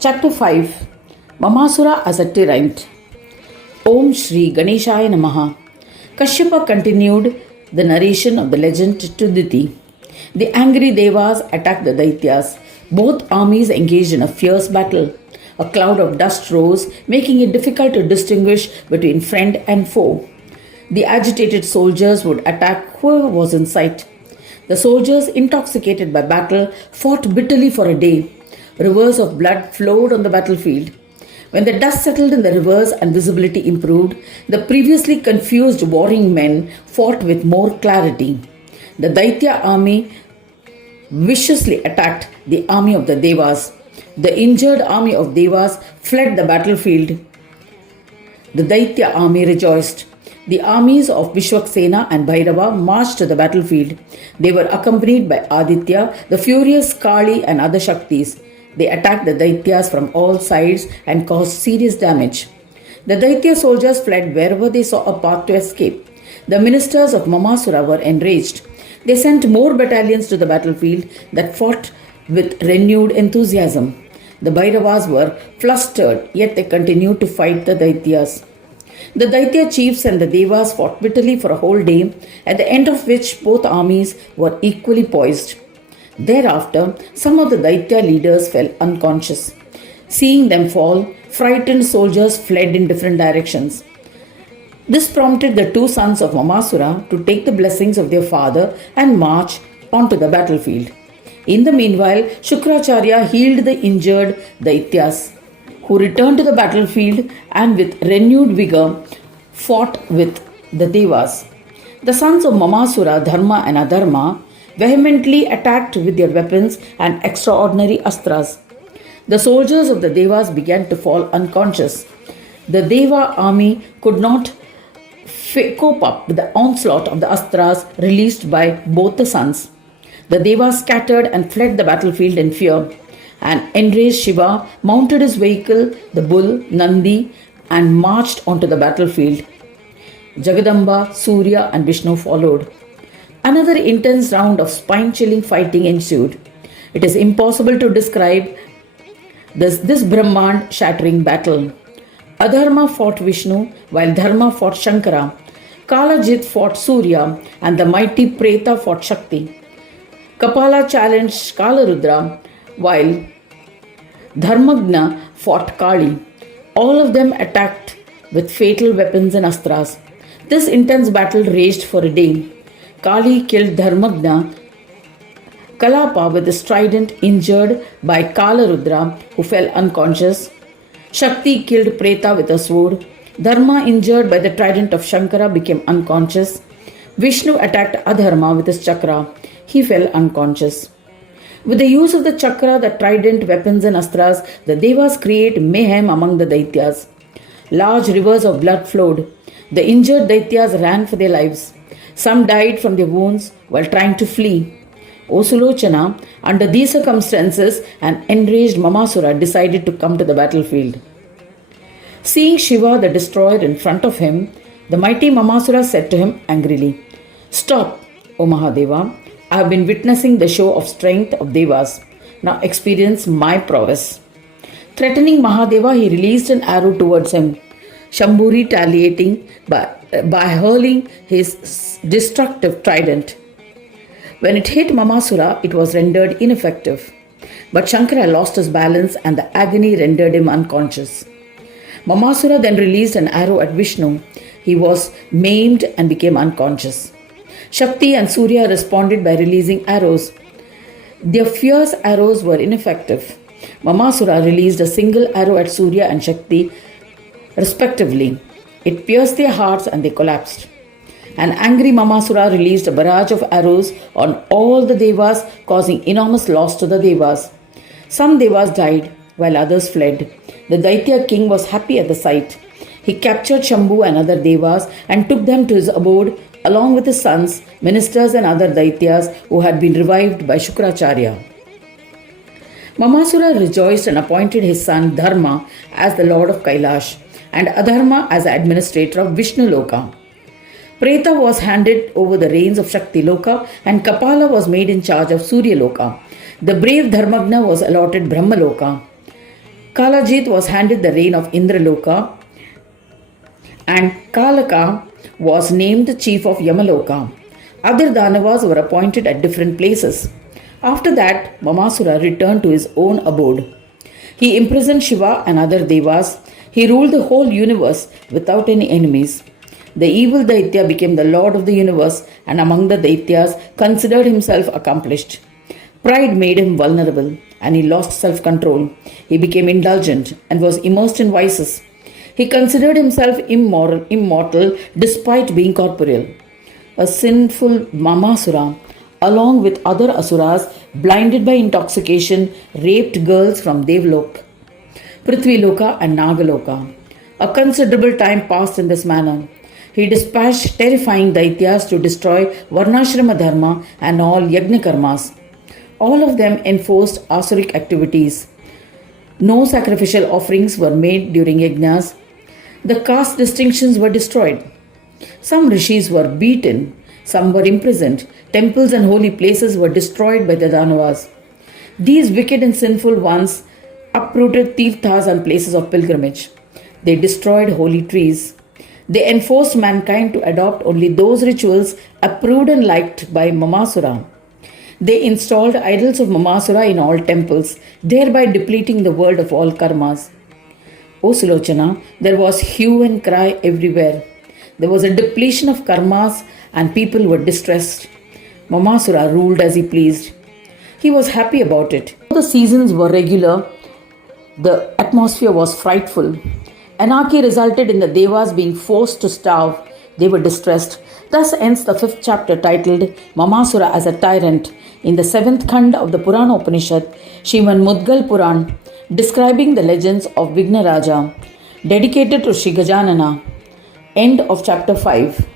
Chapter 5 Mamasura as a tyrant. Om Shri Ganeshaya Namaha. Kashyapa continued the narration of the legend to Diti. The angry Devas attacked the Daityas. Both armies engaged in a fierce battle. A cloud of dust rose, making it difficult to distinguish between friend and foe. The agitated soldiers would attack whoever was in sight. The soldiers, intoxicated by battle, fought bitterly for a day. Rivers of blood flowed on the battlefield. When the dust settled in the rivers and visibility improved, the previously confused warring men fought with more clarity. The Daitya army viciously attacked the army of the Devas. The injured army of Devas fled the battlefield. The Daitya army rejoiced. The armies of Vishwaksena and Bhairava marched to the battlefield. They were accompanied by Aditya, the furious Kali and other Shaktis. They attacked the Daityas from all sides and caused serious damage. The Daitya soldiers fled wherever they saw a path to escape. The ministers of Mamasura were enraged. They sent more battalions to the battlefield that fought with renewed enthusiasm. The Bhairavas were flustered, yet they continued to fight the Daityas. The Daitya chiefs and the Devas fought bitterly for a whole day, at the end of which both armies were equally poised. Thereafter, some of the Daitya leaders fell unconscious. Seeing them fall, frightened soldiers fled in different directions. This prompted the two sons of Mamasura to take the blessings of their father and march onto the battlefield. In the meanwhile, Shukracharya healed the injured Daityas, who returned to the battlefield and with renewed vigor fought with the Devas. The sons of Mamasura, Dharma and Adharma, vehemently attacked with their weapons and extraordinary astras. The soldiers of the Devas began to fall unconscious. The Deva army could not cope up with the onslaught of the astras released by both the sons. The Devas scattered and fled the battlefield in fear. An enraged Shiva mounted his vehicle, the bull Nandi, and marched onto the battlefield. Jagadamba, Surya, and Vishnu followed. Another intense round of spine-chilling fighting ensued. It is impossible to describe this Brahmand-shattering battle. Adharma fought Vishnu, while Dharma fought Shankara. Kalajit fought Surya, and the mighty Preta fought Shakti. Kapala challenged Kalarudra, while Dharmagna fought Kali. All of them attacked with fatal weapons and astras. This intense battle raged for a day. Kali killed Dharmagna, Kalapa with his trident injured by Kalarudra, who fell unconscious. Shakti killed Preta with a sword. Dharma, injured by the trident of Shankara, became unconscious. Vishnu attacked Adharma with his chakra. He fell unconscious. With the use of the chakra, the trident, weapons and astras, the Devas create mayhem among the Daityas. Large rivers of blood flowed. The injured Daityas ran for their lives. Some died from their wounds while trying to flee. O Sulochana, under these circumstances, an enraged Mamasura decided to come to the battlefield. Seeing Shiva the destroyer in front of him, the mighty Mamasura said to him angrily, "Stop, O Mahadeva. I have been witnessing the show of strength of Devas. Now experience my prowess." Threatening Mahadeva, he released an arrow towards him. Shambhu retaliating by hurling his destructive trident. When it hit Mamasura, it was rendered ineffective. But Shankara lost his balance and the agony rendered him unconscious. Mamasura then released an arrow at Vishnu. He was maimed and became unconscious. Shakti and Surya responded by releasing arrows. Their fierce arrows were ineffective. Mamasura released a single arrow at Surya and Shakti, respectively. It pierced their hearts and they collapsed. An angry Mamasura released a barrage of arrows on all the Devas, causing enormous loss to the Devas. Some Devas died, while others fled. The Daitya king was happy at the sight. He captured Shambhu and other Devas and took them to his abode along with his sons, ministers and other Daityas who had been revived by Shukracharya. Mamasura rejoiced and appointed his son Dharma as the lord of Kailash and Adharma as the administrator of Vishnu Loka. Preta was handed over the reins of Shakti Loka and Kapala was made in charge of Surya Loka. The brave Dharmagna was allotted Brahma Loka. Kalajit was handed the reign of Indraloka, and Kalaka was named chief of Yamaloka. Other Danavas were appointed at different places. After that, Mamasura returned to his own abode. He imprisoned Shiva and other Devas. He ruled the whole universe without any enemies. The evil Daitya became the lord of the universe, and among the Daityas considered himself accomplished. Pride made him vulnerable, and he lost self-control. He became indulgent and was immersed in vices. He considered himself immortal despite being corporeal. A sinful Mamasura, along with other asuras, blinded by intoxication, raped girls from Devloka, Prithviloka and Nagaloka. A considerable time passed in this manner. He dispatched terrifying Daityas to destroy Varnashrama Dharma and all Yajna Karmas. All of them enforced asuric activities. No sacrificial offerings were made during yajnas. The caste distinctions were destroyed. Some rishis were beaten, some were imprisoned. Temples and holy places were destroyed by the Danavas. These wicked and sinful ones uprooted tirthas and places of pilgrimage. They destroyed holy trees. They enforced mankind to adopt only those rituals approved and liked by Mamasura. They installed idols of Mamasura in all temples, thereby depleting the world of all karmas. O Sulochana, there was hue and cry everywhere. There was a depletion of karmas and people were distressed. Mamasura ruled as he pleased. He was happy about it. The seasons were regular. The atmosphere was frightful. Anarchy resulted in the Devas being forced to starve. They were distressed. Thus ends the 5th chapter titled Mamasura as a Tyrant in the 7th Khanda of the Purana Upanishad, Srimad Mudgal Puran, describing the legends of Vignaraja, dedicated to Sri Gajanana. End of chapter 5.